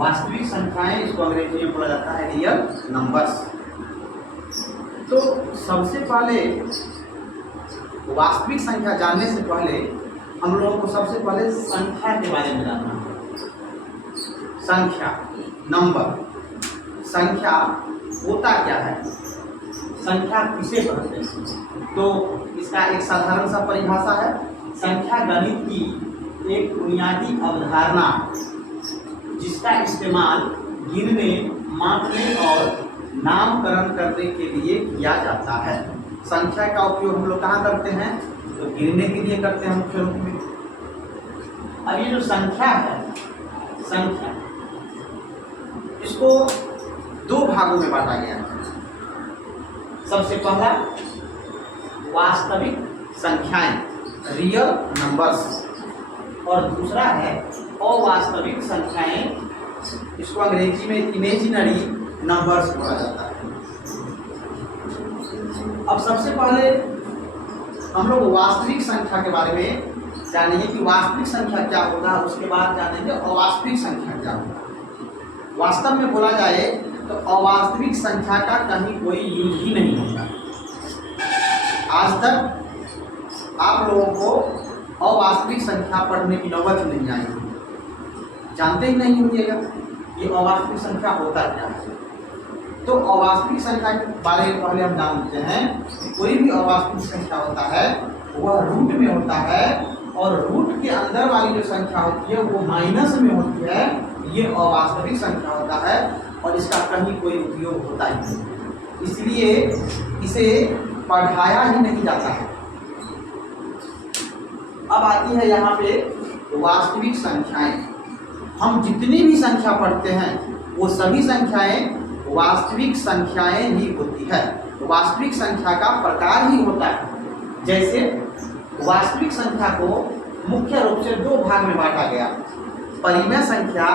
वास्तविक संख्याएं, इसको अंग्रेजी में बोला जाता है रियल नंबर्स। तो सबसे पहले वास्तविक संख्या जानने से पहले हम लोगों को सबसे पहले संख्या के बारे में जानना है। संख्या, नंबर, संख्या होता क्या है, संख्या किसे कहते हैं? तो इसका एक साधारण सा परिभाषा है। संख्या गणित की एक बुनियादी अवधारणा जिसका इस्तेमाल गिनने, मापने और नामकरण करने के लिए किया जाता है। संख्या का उपयोग हम लोग कहाँ करते हैं? तो गिनने के लिए करते हैं मुख्य रूप में। अब ये जो संख्या है, संख्या, इसको दो भागों में बांटा गया है। सबसे पहला वास्तविक संख्याएं, रियल नंबर्स, और दूसरा है अवास्तविक संख्याएं, इसको अंग्रेजी में इमेजिनरी नंबर्स बोला जाता है। अब सबसे पहले हम लोग वास्तविक संख्या के बारे में जानेंगे कि वास्तविक संख्या क्या होता है, उसके बाद जानेंगे अवास्तविक संख्या क्या होता है। वास्तव में बोला जाए तो अवास्तविक संख्या का कहीं कोई यूज ही नहीं होता। आज तक आप लोगों को अवास्तविक संख्या पढ़ने की नौबत नहीं आई, जानते ही नहीं होंगेगा ये अवास्तविक संख्या होता क्या है। तो अवास्तविक संख्या के बारे में पहले हम जानते हैं कि कोई भी अवास्तविक संख्या होता है वह रूट में होता है, और रूट के अंदर वाली जो संख्या होती है वो माइनस में होती है। ये अवास्तविक संख्या होता है और इसका कहीं कोई उपयोग होता ही नहीं, इसलिए इसे पढ़ाया ही नहीं जाता है। अब आती है यहाँ पे वास्तविक संख्याएं। हम जितनी भी संख्या पढ़ते हैं वो सभी संख्याएं वास्तविक संख्याएं ही होती है। वास्तविक संख्या का प्रकार ही होता है। जैसे वास्तविक संख्या को मुख्य रूप से दो भाग में बांटा गया, परिमेय संख्या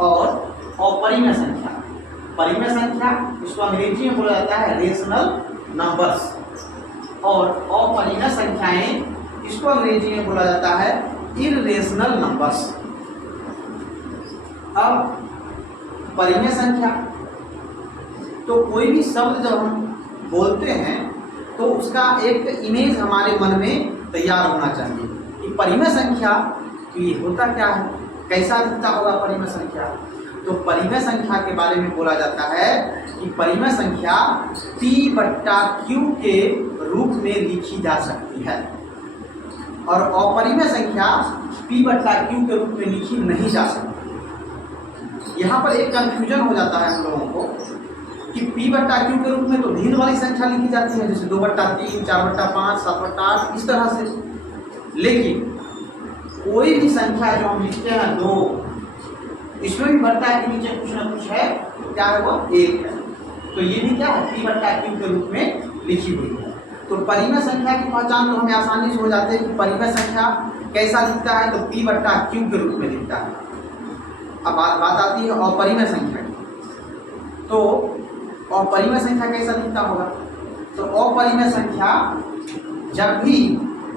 और अपरिमेय संख्या। परिमेय संख्या इसको अंग्रेजी में बोला जाता है रेशनल नंबर्स, और अपरिमेय संख्याएं इसको अंग्रेजी में बोला जाता है इररेशनल नंबर्स। अब परिमेय संख्या, तो कोई भी शब्द जब हम बोलते हैं तो उसका एक इमेज हमारे मन में तैयार होना चाहिए कि परिमेय संख्या ये होता क्या है, कैसा दिखता होगा परिमेय संख्या। तो परिमेय संख्या के बारे में बोला जाता है कि परिमेय संख्या P/Q के रूप में लिखी जा सकती है, और अपरिमेय संख्या P/Q के रूप में लिखी नहीं जा सकती। यहाँ पर एक कंफ्यूजन हो जाता है हम लोगों को कि P/Q के रूप में तो भिन्न वाली संख्या लिखी जाती है, जैसे 2/3, 4/5, 7/8, इस तरह से। लेकिन कोई भी संख्या जो हम लिखते हैं 2, इसमें भी बढ़ता है कि नीचे कुछ ना कुछ है, तो क्या है वो 1 है। तो ये भी क्या है P/Q के रूप में लिखी हुई है। तो परिमेय संख्या की पहचान तो हमें आसानी से हो जाती है कि परिमेय संख्या कैसा दिखता है, तो P/Q के रूप में दिखता है। अब बात आती है अपरिमेय संख्या की। तो अपरिमेय संख्या कैसा दिखता होगा? तो अपरिमेय संख्या जब भी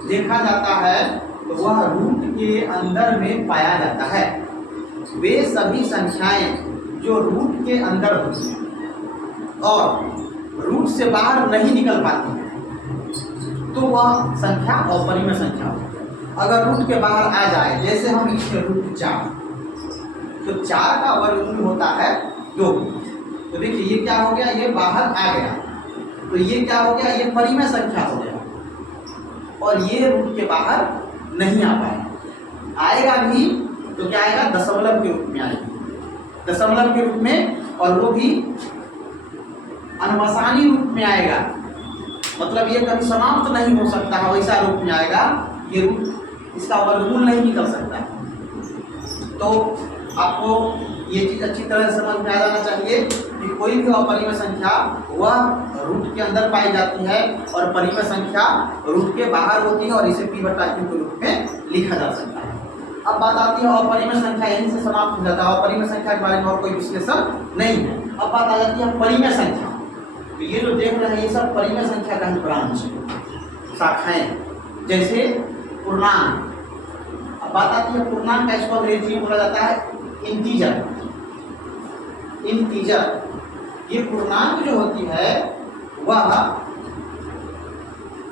देखा जाता है तो वह रूट के अंदर में पाया जाता है। वे सभी संख्याएं जो रूट के अंदर होती हैं और रूट से बाहर नहीं निकल पाती हैं, तो वह संख्या अपरिमेय संख्या होती है। अगर रूट के बाहर आ जाए, जैसे हम लिखते √4, तो 4 का वर्गमूल होता है 2। तो देखिए ये क्या हो गया, ये बाहर आ गया, तो ये क्या हो गया, ये परिमेय संख्या हो गया, और ये रूट के बाहर नहीं आ पाएगा। आएगा भी तो क्या आएगा, दशमलव के रूप में आएगी, दशमलव के रूप में, और वो भी अनवसानी रूप में आएगा। मतलब ये कभी समाप्त नहीं हो सकता है, वैसा रूप में आएगा। ये रूट, इसका वर्गमूल नहीं निकल सकता। तो आपको ये चीज़ अच्छी तरह से समझ में आ जाना चाहिए कि कोई भी अपरिमेय संख्या वह रूट के अंदर पाई जाती है, और परिमेय संख्या रूट के बाहर होती है, और इसे P/Q के रूप में लिखा जा सकता है। अब बात आती है अपरिमेय संख्या, यहीं से समाप्त हो जाता है। अपरिमेय संख्या के बारे में और कोई विश्लेषण नहीं है। अब बात आ जाती है परिमेय संख्या। तो ये जो देख रहे हैं ये सब परिमेय संख्या का ही ब्रांच है, शाखाएं, जैसे पूर्णांक। अब बात आती है पूर्णांक का, इसको अंग्रेजी में बोला जाता है इंटीजर। इंटीजर, ये पूर्णांक जो होती है वह,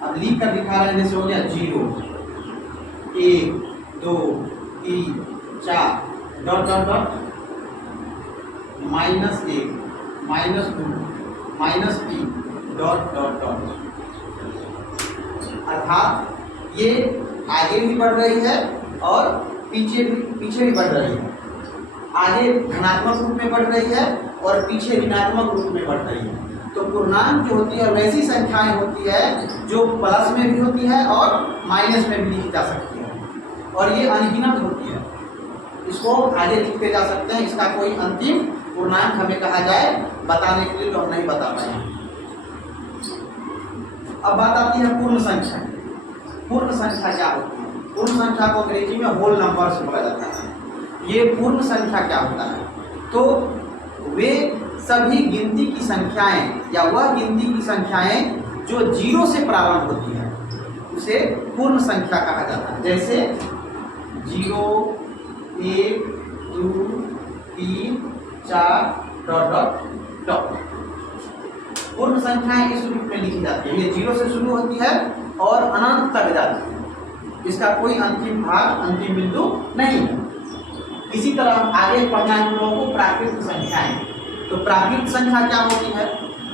अब लिख कर दिखा रहे हैं, जैसे हो गया 0, 1, 2, 3, 4 dot dot dot -1, -2, -3 dot dot dot, अर्थात ये आगे भी बढ़ रही है और पीछे भी बढ़ रही है। आगे धनात्मक रूप में बढ़ रही है और पीछे ऋणात्मक रूप में बढ़ रही है। तो पूर्णांक जो होती है वैसी संख्याएं होती है जो प्लस में भी होती है और माइनस में भी लिखी जा सकती है, और ये अनगिनत होती है। इसको आगे लिखते जा सकते हैं, इसका कोई अंतिम पूर्णांक हमें कहा जाए बताने के लिए तो हम नहीं बता पाए। अब बात आती है पूर्ण संख्या। पूर्ण संख्या क्या होती है? पूर्ण संख्या को अंग्रेजी में होल नंबर से बोला जाता है। ये पूर्ण संख्या क्या होता है? तो वे सभी गिनती की संख्याएं या वह गिनती की संख्याएं जो 0 से प्रारंभ होती है उसे पूर्ण संख्या कहा जाता है। जैसे 0, 1, 2, 3, 4 डॉट डॉट डॉट। पूर्ण संख्याएं इस रूप में लिखी जाती है, ये 0 से शुरू होती है और अनंत तक जाती है। इसका कोई अंतिम भाग, अंतिम बिंदु नहीं है। इसी तरह आगे पढ़ना है हम लोगों को प्राकृत संख्याएं। तो प्राकृत संख्या क्या होती है?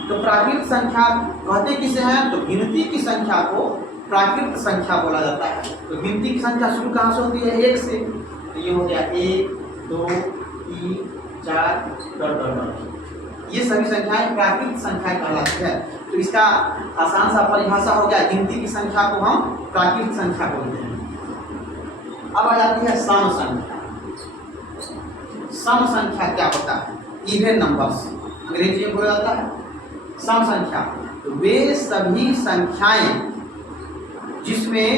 तो प्राकृत संख्या कहते किसे हैं? तो गिनती की संख्या को प्राकृत संख्या बोला जाता है। तो गिनती की संख्या शुरू कहाँ से होती है? 1 से। तो ये हो गया 1, 2, 3, 4 डॉट डॉट डॉट। ये सभी संख्याएं प्राकृत संख्या कहलाती है। तो इसका आसान सा परिभाषा हो गया, गिनती की संख्या को हम प्राकृत संख्या बोलते हैं। अब आ जाती है सम संख्या। सम संख्या क्या होता है? इवन नंबर्स अंग्रेजी में बोला जाता है सम संख्या। तो वे सभी संख्याएं जिसमें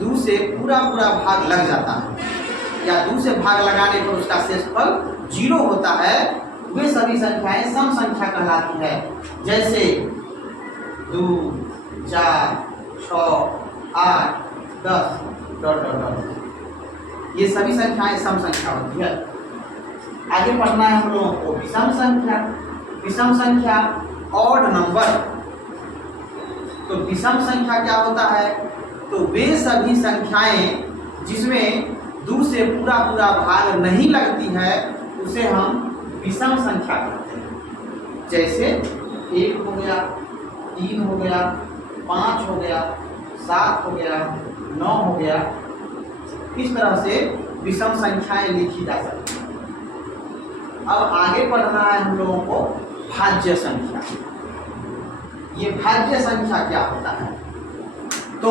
2 से पूरा भाग लग जाता है या 2 से भाग लगाने पर उसका शेषफल 0 होता है, वे सभी संख्याएं सम संख्या कहलाती है। जैसे 2, 4, 6, 8, 10 डॉट डॉट डॉट। ये सभी संख्याएं सम संख्या होती है। आगे पढ़ना है हम लोगों को विषम संख्या। विषम संख्या ऑड नंबर। तो विषम संख्या क्या होता है? तो वे सभी संख्याएं जिसमें 2 से पूरा भाग नहीं लगती है उसे हम विषम संख्या कहते हैं। जैसे 1 हो गया, 3 हो गया, 5 हो गया, 7 हो गया, 9 हो गया। इस तरह से विषम संख्याएं लिखी जा सकती हैं। अब आगे पढ़ना है हम लोगों को भाज्य संख्या। ये भाज्य संख्या क्या होता है? तो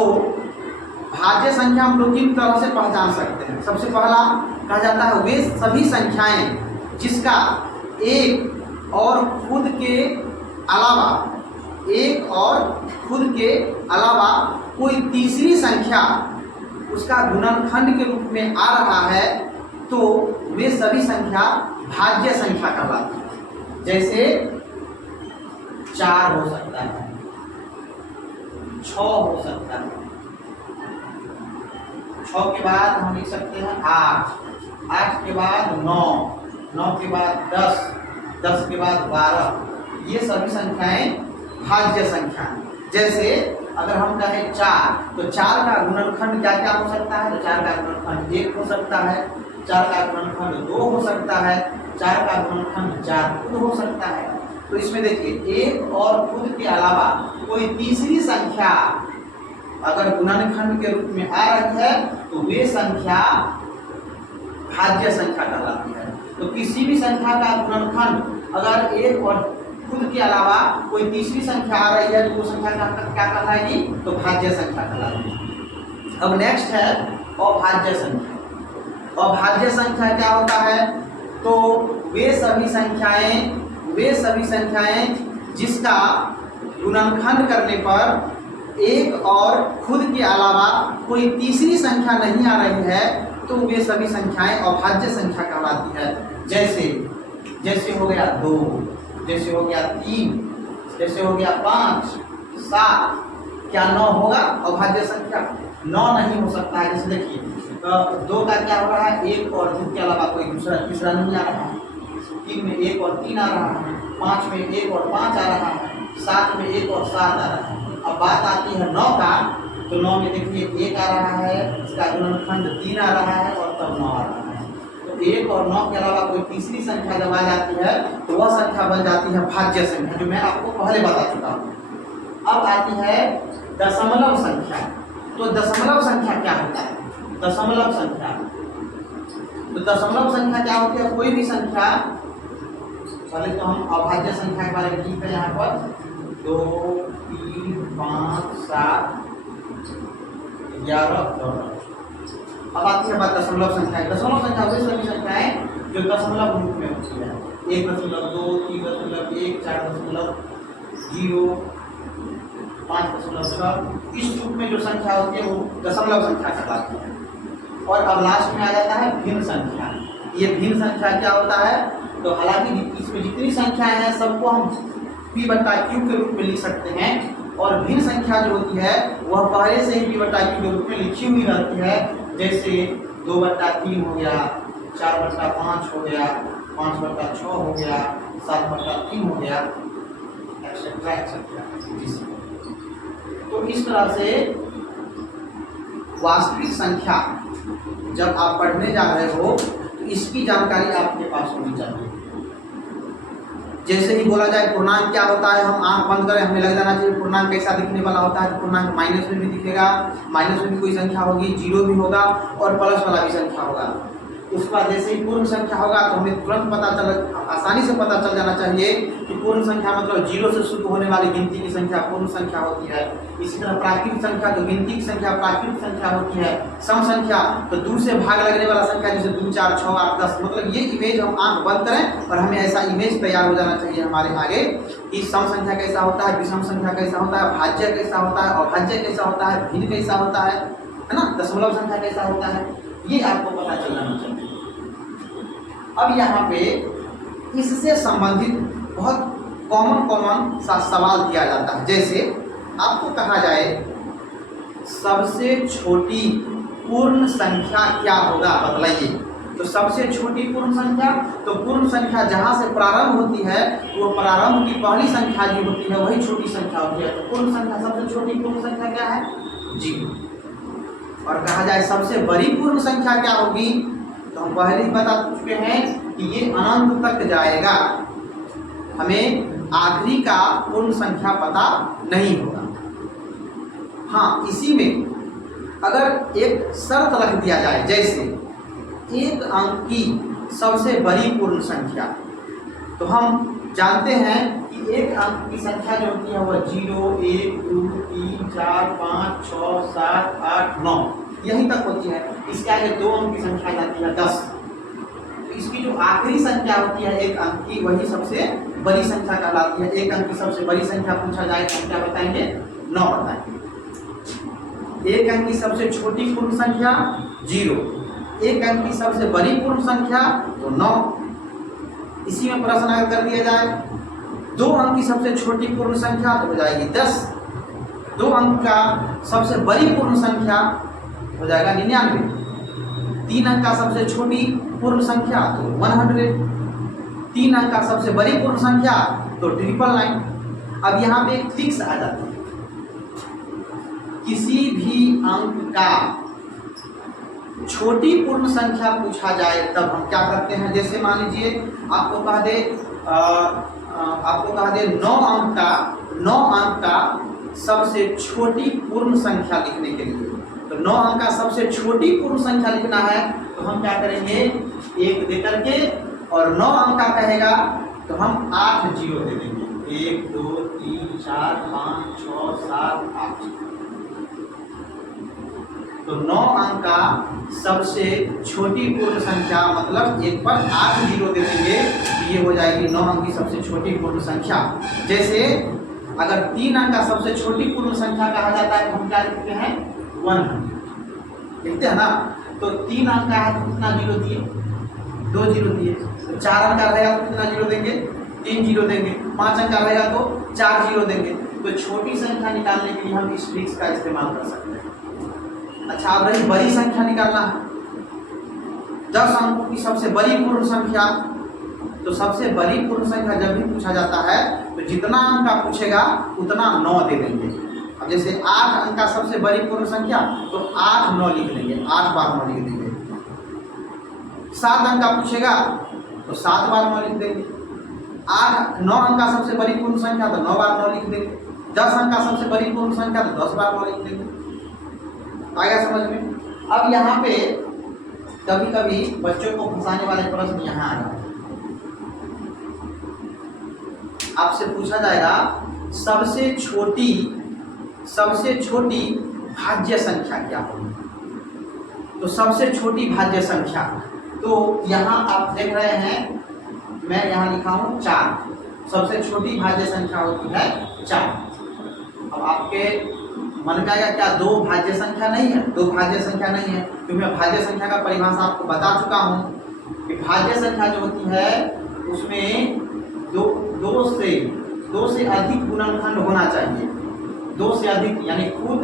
भाज्य संख्या हम लोग 3 तरह से पहचान सकते हैं। सबसे पहला कहा जाता है वे सभी संख्याएं जिसका एक और खुद के अलावा कोई तीसरी संख्या उसका गुणनखंड के रूप में आ रहा है, तो वे सभी संख्या भाज्य संख्या कहलाती है। जैसे 4 हो सकता है, 6 हो सकता है, 6 के बाद हम लिख सकते हैं 8, 8 के बाद 9, 9 के बाद 10, 10 के बाद 12। ये सभी संख्याएं भाज्य संख्या। जैसे अगर हम कहें 4, तो 4 का गुणनखंड क्या क्या हो सकता है? तो 4 का गुणनखंड 1 हो सकता है, 4 का गुणनखंड 2 हो सकता है, 4 का गुणनखंड 4 खुद हो सकता है। तो इसमें देखिए 1 और खुद के अलावा कोई तीसरी संख्या अगर गुणनखंड के रूप में आ रही है तो वे संख्या भाज्य संख्या कहलाती है। तो किसी भी संख्या का गुणनखंड अगर 1 और खुद के अलावा कोई तीसरी संख्या आ रही है तो वो संख्या क्या कहलाएगी? तो भाज्य संख्या कहलाएगी। अब नेक्स्ट है अभाज्य संख्या। अभाज्य संख्या क्या होता है? तो वे सभी संख्याएं जिसका गुणनखंड करने पर 1 और खुद के अलावा कोई तीसरी संख्या नहीं आ रही है तो वे सभी संख्याएं अभाज्य संख्या कहलाती है। जैसे हो गया 2, जैसे हो गया 3, जैसे हो गया 5, 7। क्या 9 होगा अभाज्य संख्या? 9 नहीं हो सकता है। जैसे देखिए 2 का क्या हो रहा है? 1 और खुद के अलावा कोई दूसरा तीसरा नहीं आ रहा है। 3 में 1 और 3 आ रहा है, 5 में 1 और 5 आ रहा है, 7 में 1 और 7 आ रहा है। अब बात आती है 9 का, तो 9 में देखिए 1 आ रहा है, इसका गुणनखंड 3 आ रहा है और तब 9 आ रहा है। तो 1 और 9 के अलावा कोई तीसरी संख्या जब आ जाती है तो वह संख्या बन जाती है भाज्य संख्या, जो मैं आपको पहले बता चुका हूँ। अब आती है दशमलव संख्या। तो दशमलव संख्या क्या होता है? दशमलव संख्या, तो दशमलव संख्या क्या होती है? कोई भी संख्या, पहले तो हम अभाज्य संख्या के बारे में लिखते हैं यहाँ पर 2, 3, 5, 7, 11, 14। अब आती है बात दशमलव संख्या। दशमलव संख्या वही सभी संख्याएं जो दशमलव रूप में होती है, 1.2, 3.1, 4.0, 5.6, इस रूप में जो संख्या होती है वो दशमलव संख्या कहलाती है। और अब लास्ट में आ जाता है भिन्न संख्या। ये भिन्न संख्या क्या होता है? तो हालांकि इसमें जितनी संख्याएं हैं सबको हम p/q के रूप में लिख सकते हैं, और भिन्न संख्या जो होती है वह पहले से ही p/q के रूप में लिखी हुई रहती है। जैसे 2/3 हो गया, 4/5 हो गया, 5/6 हो गया, 7/3 हो गया, एक्सेट्रा एक्सेट्रा। तो इस तरह से वास्तविक संख्या जब आप पढ़ने जा रहे हो तो इसकी जानकारी आपके पास होनी चाहिए। जैसे ही बोला जाए पूर्णांक क्या होता है, हम आंख बंद करें, हमें लग जाना चाहिए पूर्णांक कैसा दिखने वाला होता है। पूर्णांक माइनस में भी दिखेगा, माइनस में भी कोई संख्या होगी, जीरो भी होगा और प्लस वाला भी संख्या होगा। उसके बाद जैसे ही पूर्ण संख्या होगा तो हमें तुरंत आसानी से पता चल जाना चाहिए कि पूर्ण संख्या मतलब जीरो से शुरू होने वाली गिनती की संख्या पूर्ण संख्या होती है। इसी तरह प्राकृतिक संख्या तो गिनती की संख्या प्राकृतिक संख्या होती है। सम संख्या तो दूर से भाग लगने वाला संख्या, जैसे 2, 4, 6, 8, 10। मतलब ये इमेज हम आंख बंद करें और हमें ऐसा इमेज तैयार हो जाना चाहिए हमारे आगे कि सम संख्या कैसा होता है, विषम संख्या कैसा होता है, भाज्य कैसा होता है, अभाज्य कैसा होता है, भिन्न कैसा होता है ना, दशमलव संख्या कैसा होता है, ये आपको पता चल जाना चाहिए। अब यहाँ पे इससे संबंधित बहुत कॉमन सा सवाल किया जाता है। जैसे आपको कहा जाए सबसे छोटी पूर्ण संख्या क्या होगा, बतलाइए। तो सबसे छोटी पूर्ण संख्या, तो पूर्ण संख्या जहाँ से प्रारंभ होती है वो प्रारंभ की पहली संख्या जो होती है वही छोटी संख्या होती है। तो पूर्ण संख्या, सबसे छोटी पूर्ण संख्या क्या है? 0। और कहा जाए सबसे बड़ी पूर्ण संख्या क्या होगी, तो हम पहले ही बता चुके हैं कि ये अनंत तक जाएगा, हमें आखिरी का पूर्ण संख्या पता नहीं होगा। हाँ, इसी में अगर एक शर्त रख दिया जाए, जैसे एक अंक की सबसे बड़ी पूर्ण संख्या, तो हम जानते हैं कि एक अंक की संख्या जो होती है वह 0, 1, 2, 3, 4, 5, 6, 7, 8, 9 यहीं तक होती है। इसके आगे 2 अंक की संख्या जाती है 10। तो इसकी जो आखिरी संख्या होती है एक अंक की, वही सबसे बड़ी संख्या कहलाती है। एक अंक की सबसे बड़ी संख्या पूछा जाए तो क्या बताएंगे? 9 बताएंगे। एक अंक की सबसे छोटी पूर्ण संख्या 0, एक अंक की सबसे बड़ी पूर्ण संख्या तो 9। इसी में प्रश्न अगर कर दिया जाए 2 अंक की सबसे छोटी पूर्ण संख्या तो हो जाएगी 10, 2 अंक का सबसे बड़ी पूर्ण संख्या हो जाएगा 99, 3 अंक का सबसे छोटी पूर्ण संख्या तो 100, 3 अंक का सबसे बड़ी पूर्ण संख्या तो 999। अब यहाँ पे एक फिक्स आ जाती है, किसी भी अंक का छोटी पूर्ण संख्या पूछा जाए तब हम क्या करते हैं। जैसे मान लीजिए आपको कहा दे 9 अंक का सबसे छोटी पूर्ण संख्या लिखने के लिए, तो 9 अंक का सबसे छोटी पूर्ण संख्या लिखना है तो हम क्या करेंगे, 1 दे करके, और 9 अंक का कहेगा तो हम 8 जीरो दे देंगे, 1, 2, 3, 4, 5, 6, 7, 8। तो 9 अंक का सबसे छोटी पूर्ण संख्या मतलब 1 पर 8 जीरो दे देंगे, तो ये हो जाएगी 9 अंक की सबसे छोटी पूर्ण संख्या। जैसे अगर 3 अंक का सबसे छोटी पूर्ण संख्या कहा जाता है तो हम क्या लिखते हैं, 100 लिखते हैं ना। तो 3 अंक का है तो कितना जीरो दिए, 2 जीरो दिए। तो 4 अंक का रहेगा तो कितना जीरो देंगे, 3 जीरो देंगे। 5 अंक का रहेगा तो 4 जीरो देंगे। तो छोटी संख्या निकालने के लिए हम इस ट्रिक्स का इस्तेमाल कर सकते हैं। अच्छा, अब रही बड़ी संख्या निकालना है, 10 अंकों की सबसे बड़ी पूर्ण संख्या तो सबसे बड़ी पूर्ण संख्या जब भी पूछा जाता है तो जितना अंक का पूछेगा उतना 9 दे देंगे। अब जैसे 8 अंक का सबसे बड़ी पूर्ण संख्या तो 8 9 लिख देंगे, 8 बार 9 लिख देंगे। 7 अंक का पूछेगा तो 7 बार 9 लिख देंगे। 9 अंक का सबसे बड़ी पूर्ण संख्या तो 9 बार 9 लिख देंगे। 10 अंक का सबसे बड़ी पूर्ण संख्या तो 10 बार 9 लिख देंगे। आ गया समझ में? अब यहाँ पे कभी कभी बच्चों को फंसाने वाले प्रश्न यहाँ आ रहा है। आपसे पूछा जाएगा सबसे छोटी भाज्य संख्या क्या होगी। तो सबसे छोटी भाज्य संख्या, तो यहाँ आप देख रहे हैं मैं यहाँ लिखा हूँ 4। सबसे छोटी भाज्य संख्या होती है 4। अब आपके मन में आएगा क्या 2 भाज्य संख्या नहीं है? 2 भाज्य संख्या नहीं है क्योंकि मैं भाज्य संख्या का परिभाषा आपको बता चुका हूँ कि भाज्य संख्या जो होती है उसमें दो से अधिक गुणनखंड होना चाहिए। 2 से अधिक यानी खुद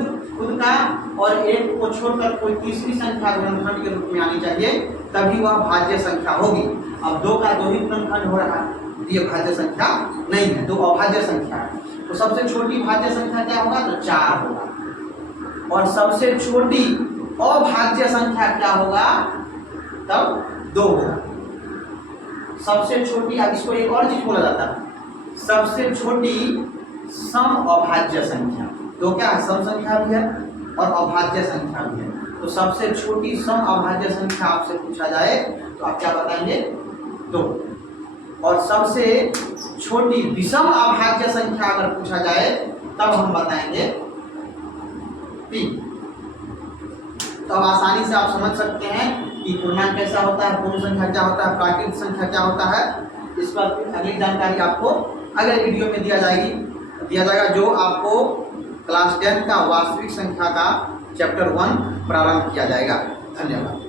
का और एक को छोड़कर कोई तीसरी संख्या गुणनखंड के रूप में आनी चाहिए, तभी वह भाज्य संख्या होगी। अब 2 का 2 ही गुणनखंड हो रहा है, ये भाज्य संख्या नहीं है, 2 अभाज्य संख्या है। तो सबसे छोटी भाज्य संख्या क्या होगा? तो 4 होगा। और सबसे छोटी अभाज्य संख्या क्या होगा? तब 2 होगा। सबसे छोटी, अब इसको एक और चीज बोला जाता है, सबसे छोटी सम अभाज्य संख्या। तो क्या है? सम संख्या भी है और अभाज्य संख्या भी है। तो सबसे छोटी सम अभाज्य संख्या आपसे पूछा जाए तो आप क्या बताएंगे? 2। और सबसे छोटी विषम अभाज्य संख्या अगर पूछा जाए तब हम बताएंगे 3। तो अब आसानी से आप समझ सकते हैं कि पूर्णांक कैसा होता है, पूर्ण संख्या क्या होता है, प्राकृत संख्या क्या होता है। इस पर अगली जानकारी आपको अगले वीडियो में दिया जाएगा, जो आपको क्लास 10 का वास्तविक संख्या का चैप्टर 1 प्रारंभ किया जाएगा। धन्यवाद।